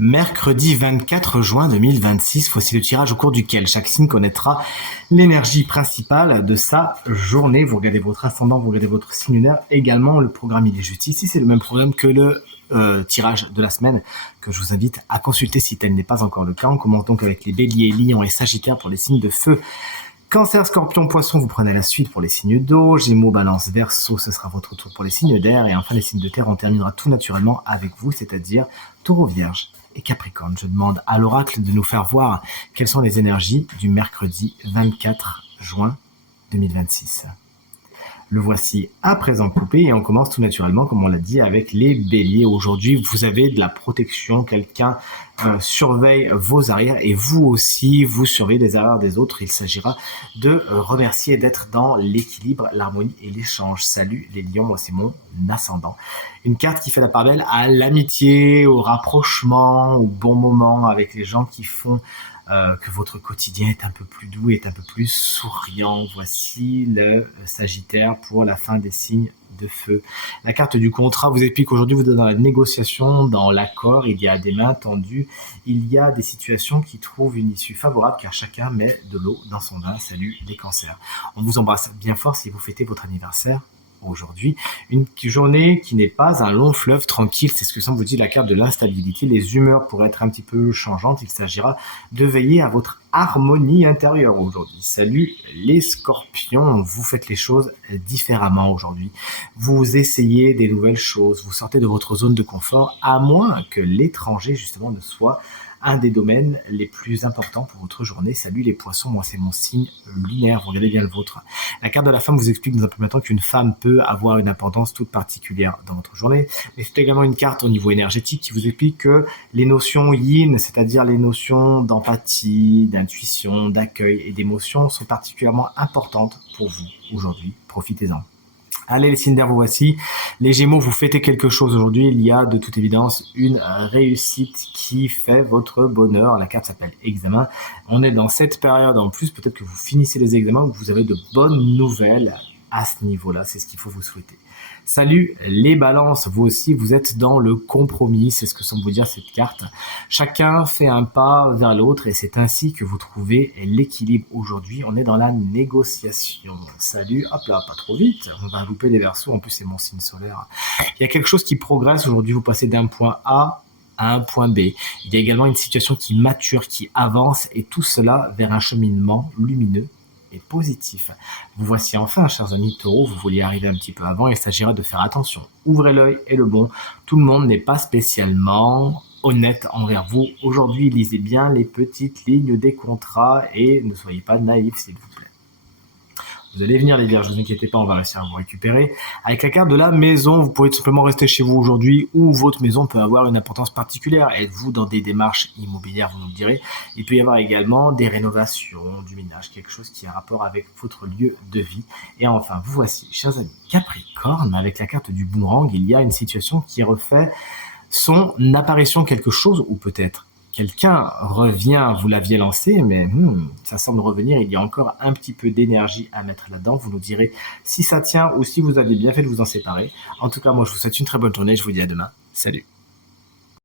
Mercredi 24 juin 2026, voici le tirage au cours duquel chaque signe connaîtra l'énergie principale de sa journée. Vous regardez votre ascendant, vous regardez votre signe lunaire. Également, le programme il est juste ici. C'est le même programme que le tirage de la semaine que je vous invite à consulter si tel n'est pas encore le cas. On commence donc avec les béliers, lions et sagittaires pour les signes de feu. Cancer, scorpion, poisson, vous prenez la suite pour les signes d'eau. Gémeaux, balance, verseau, ce sera votre tour pour les signes d'air. Et enfin, les signes de terre, on terminera tout naturellement avec vous, c'est-à-dire taureau, vierge et capricorne. Je demande à l'oracle de nous faire voir quelles sont les énergies du mercredi 24 juin 2026. Le voici à présent coupé et on commence tout naturellement, comme on l'a dit, avec les béliers. Aujourd'hui, vous avez de la protection, quelqu'un surveille vos arrières et vous aussi, vous surveillez les arrières des autres. Il s'agira de remercier et d'être dans l'équilibre, l'harmonie et l'échange. Salut les lions, moi c'est mon ascendant. Une carte qui fait la part belle à l'amitié, au rapprochement, au bon moment avec les gens qui font que votre quotidien est un peu plus doux, est un peu plus souriant. Voici le Sagittaire pour la fin des signes de feu. La carte du contrat vous explique qu'aujourd'hui vous êtes dans la négociation, dans l'accord, il y a des mains tendues, il y a des situations qui trouvent une issue favorable car chacun met de l'eau dans son vin. Salut les cancers. On vous embrasse bien fort si vous fêtez votre anniversaire aujourd'hui. Une journée qui n'est pas un long fleuve tranquille, c'est ce que semble vous dire la carte de l'instabilité. Les humeurs pourraient être un petit peu changeantes. Il s'agira de veiller à votre harmonie intérieure aujourd'hui. Salut les scorpions, vous faites les choses différemment aujourd'hui. Vous essayez des nouvelles choses, vous sortez de votre zone de confort, à moins que l'étranger justement ne soit un des domaines les plus importants pour votre journée. Salut les poissons, moi c'est mon signe lunaire, vous regardez bien le vôtre. La carte de la femme vous explique dans un premier temps qu'une femme peut avoir une importance toute particulière dans votre journée, mais c'est également une carte au niveau énergétique qui vous explique que les notions yin, c'est-à-dire les notions d'empathie, d'intuition, d'accueil et d'émotion sont particulièrement importantes pour vous aujourd'hui. Profitez-en. Allez les signes d'air, vous voici. Les Gémeaux, vous fêtez quelque chose aujourd'hui. Il y a de toute évidence une réussite qui fait votre bonheur. La carte s'appelle examen. On est dans cette période en plus, peut-être que vous finissez les examens ou que vous avez de bonnes nouvelles à ce niveau-là. C'est ce qu'il faut vous souhaiter. Salut les balances, vous aussi vous êtes dans le compromis, c'est ce que semble vous dire cette carte. Chacun fait un pas vers l'autre et c'est ainsi que vous trouvez l'équilibre aujourd'hui. On est dans la négociation. Salut, hop là, pas trop vite, on va louper des verseaux, en plus c'est mon signe solaire. Il y a quelque chose qui progresse aujourd'hui, vous passez d'un point A à un point B. Il y a également une situation qui mature, qui avance et tout cela vers un cheminement lumineux et positif. Vous voici enfin, chers amis taureaux, vous vouliez arriver un petit peu avant, il s'agira de faire attention. Ouvrez l'œil et le bon, tout le monde n'est pas spécialement honnête envers vous. Aujourd'hui, lisez bien les petites lignes des contrats et ne soyez pas naïfs, s'il vous plaît. Vous allez venir les vierges, ne vous inquiétez pas, on va réussir à vous récupérer. Avec la carte de la maison, vous pouvez tout simplement rester chez vous aujourd'hui ou votre maison peut avoir une importance particulière. Êtes-vous dans des démarches immobilières, vous nous le direz. Il peut y avoir également des rénovations, du ménage, quelque chose qui a rapport avec votre lieu de vie. Et enfin, vous voici, chers amis Capricorne, avec la carte du boomerang, il y a une situation qui refait son apparition, quelque chose ou peut-être quelqu'un revient, vous l'aviez lancé, mais ça semble revenir, il y a encore un petit peu d'énergie à mettre là-dedans. Vous nous direz si ça tient ou si vous avez bien fait de vous en séparer. En tout cas, moi, je vous souhaite une très bonne journée. Je vous dis à demain. Salut.